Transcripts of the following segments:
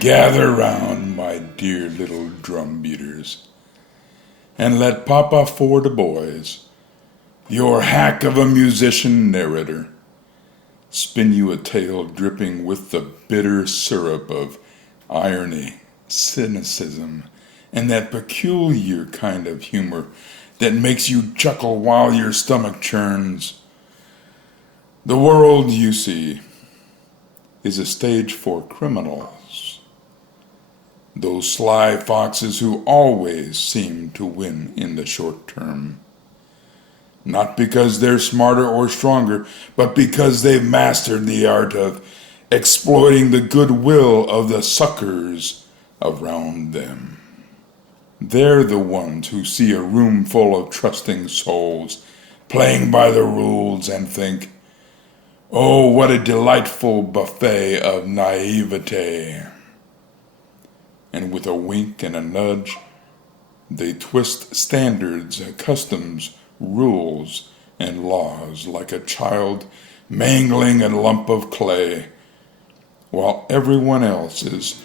Gather round, my dear little drumbeaters, and let Papa for the boys, your hack of a musician narrator, spin you a tale dripping with the bitter syrup of irony, cynicism, and that peculiar kind of humor that makes you chuckle while your stomach churns. The world, you see, is a stage for criminals, those sly foxes who always seem to win in the short term. Not because they're smarter or stronger, but because they've mastered the art of exploiting the goodwill of the suckers around them. They're the ones who see a room full of trusting souls playing by the rules and think, oh, what a delightful buffet of naiveté. And with a wink and a nudge, they twist standards, customs, rules, and laws like a child mangling a lump of clay, while everyone else is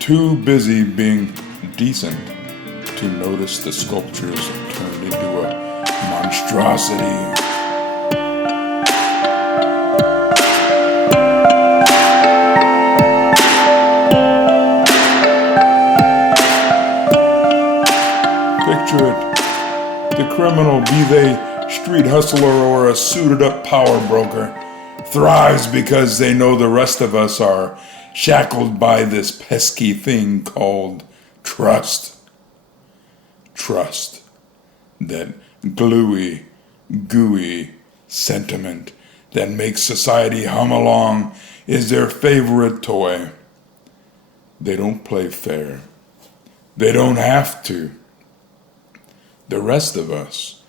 too busy being decent to notice the sculptures turned into a monstrosity. Picture it. The criminal, be they street hustler or a suited-up power broker, thrives because they know the rest of us are shackled by this pesky thing called trust. Trust, that gluey, gooey sentiment that makes society hum along, is their favorite toy. They don't play fair. They don't have to. The rest of us,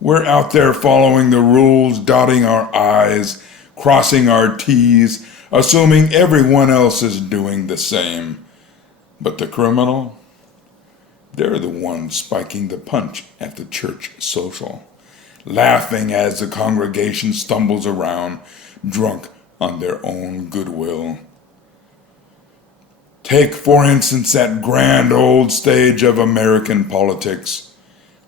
we're out there following the rules, dotting our I's, crossing our T's, assuming everyone else is doing the same. But the criminal, they're the ones spiking the punch at the church social, laughing as the congregation stumbles around, drunk on their own goodwill. Take, for instance, that grand old stage of American politics,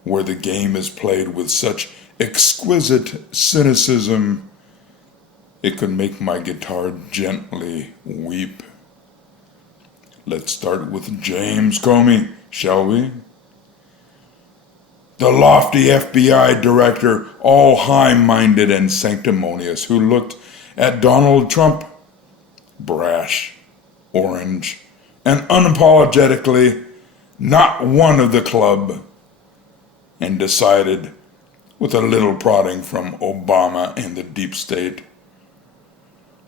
where the game is played with such exquisite cynicism, it could make my guitar gently weep. Let's start with James Comey, shall we? The lofty FBI director, all high-minded and sanctimonious, who looked at Donald Trump, brash, orange, and unapologetically not one of the club, and decided, with a little prodding from Obama and the deep state,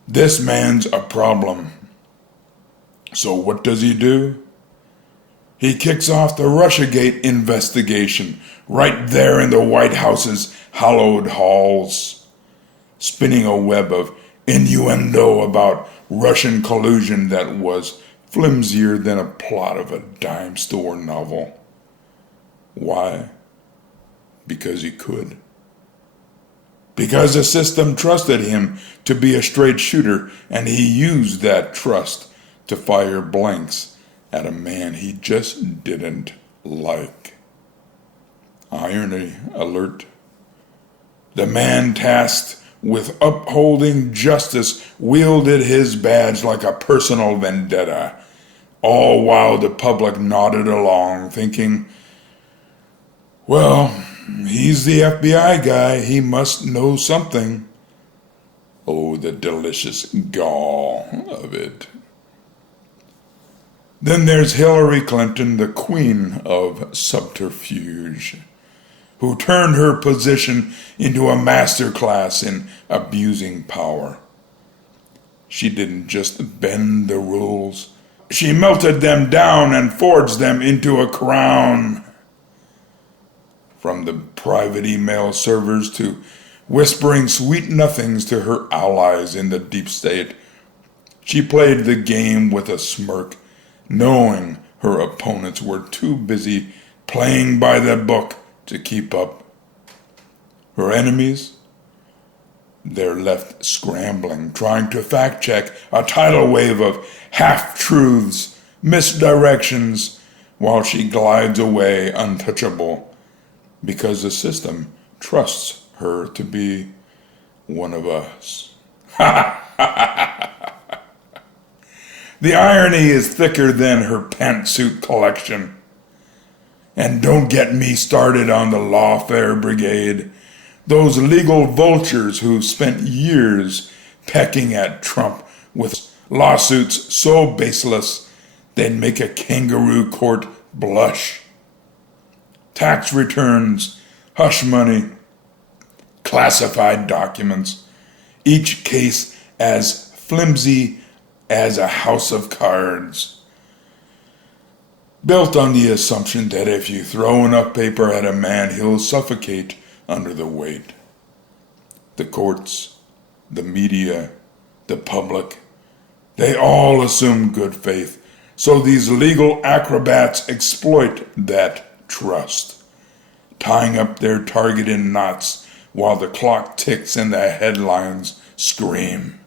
this man's a problem. So what does he do? He kicks off the Russiagate investigation right there in the White House's hallowed halls, spinning a web of innuendo about Russian collusion that was flimsier than a plot of a dime store novel. Why? Because he could. Because the system trusted him to be a straight shooter, and he used that trust to fire blanks at a man he just didn't like. Irony alert. The man tasked with upholding justice wielded his badge like a personal vendetta, all while the public nodded along, thinking, well, he's the FBI guy, he must know something. Oh, the delicious gall of it. Then there's Hillary Clinton, the queen of subterfuge, who turned her position into a masterclass in abusing power. She didn't just bend the rules, she melted them down and forged them into a crown. From the private email servers to whispering sweet nothings to her allies in the deep state, she played the game with a smirk, knowing her opponents were too busy playing by the book to keep up. Her enemies, they're left scrambling, trying to fact-check a tidal wave of half-truths misdirections while she glides away untouchable because the system trusts her to be one of us. The irony is thicker than her pantsuit collection. And don't get me started on the lawfare brigade, those legal vultures who spent years pecking at Trump with lawsuits so baseless they'd make a kangaroo court blush. Tax returns, hush money, classified documents, each case as flimsy as a house of cards, built on the assumption that if you throw enough paper at a man, he'll suffocate under the weight. The courts, the media, the public, they all assume good faith, so these legal acrobats exploit that trust, tying up their target in knots while the clock ticks and the headlines scream.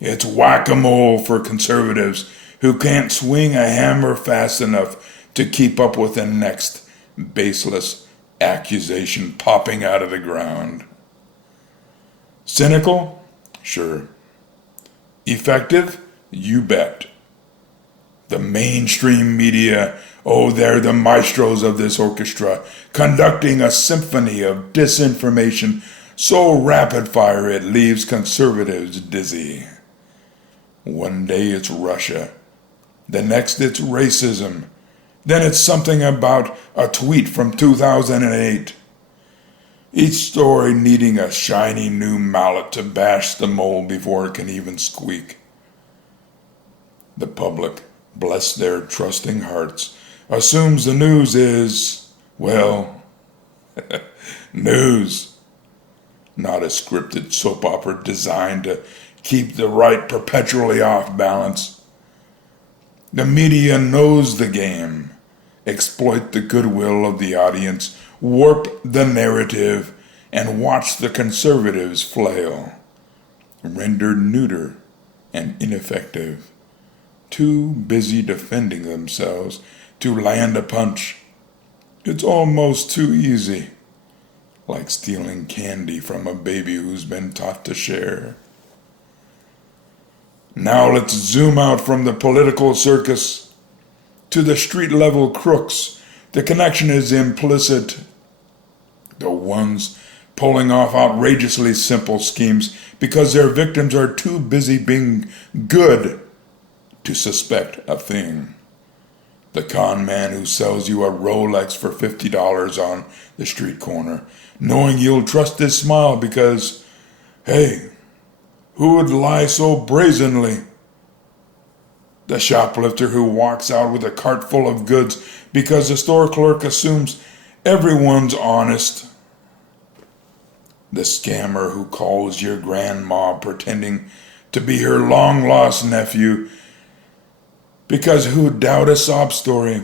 It's whack-a-mole for conservatives who can't swing a hammer fast enough to keep up with the next baseless accusation popping out of the ground. Cynical? Sure. Effective? You bet. The mainstream media, oh, they're the maestros of this orchestra, conducting a symphony of disinformation so rapid-fire it leaves conservatives dizzy. One day it's Russia, the next it's racism, then it's something about a tweet from 2008. Each story needing a shiny new mallet to bash the mole before it can even squeak. The public, bless their trusting hearts, assumes the news is, well, news. Not a scripted soap opera designed to keep the right perpetually off balance. The media knows the game, exploit the goodwill of the audience, warp the narrative, and watch the conservatives flail, rendered neuter and ineffective, too busy defending themselves to land a punch. It's almost too easy, like stealing candy from a baby who's been taught to share. Now let's zoom out from the political circus to the street-level crooks. The connection is implicit. The ones pulling off outrageously simple schemes because their victims are too busy being good to suspect a thing. The con man who sells you a Rolex for $50 on the street corner, knowing you'll trust his smile because, hey, who would lie so brazenly? The shoplifter who walks out with a cart full of goods because the store clerk assumes everyone's honest. The scammer who calls your grandma pretending to be her long-lost nephew because who'd doubt a sob story?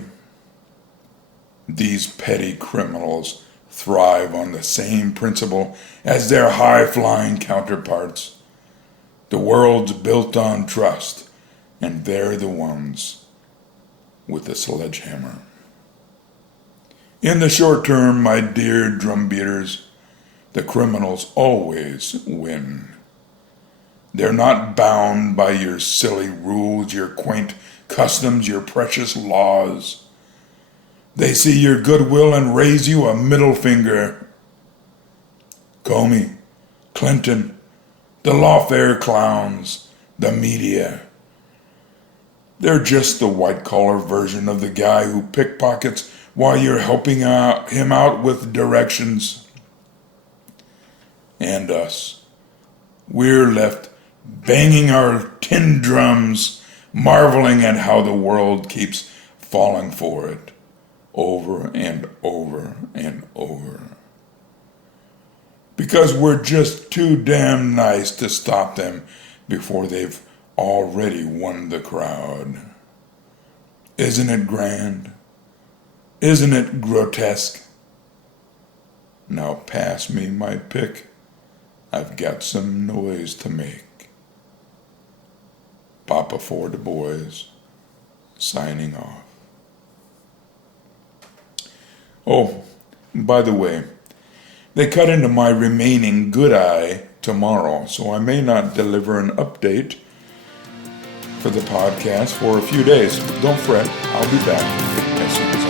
These petty criminals thrive on the same principle as their high-flying counterparts. The world's built on trust, and they're the ones with the sledgehammer. In the short term, my dear drumbeaters, the criminals always win. They're not bound by your silly rules, your quaint customs, your precious laws. They see your goodwill and raise you a middle finger. Comey, Clinton, the lawfare clowns, the media. They're just the white-collar version of the guy who pickpockets while you're helping him out with directions. And us. We're left banging our tin drums, marveling at how the world keeps falling for it, over and over and over. Because we're just too damn nice to stop them before they've already won the crowd. Isn't it grand? Isn't it grotesque? Now pass me my pick. I've got some noise to make. Papa for the boys. signing off. Oh, by the way, they cut into my remaining good eye tomorrow, so I may not deliver an update for the podcast for a few days. Don't fret, I'll be back as soon as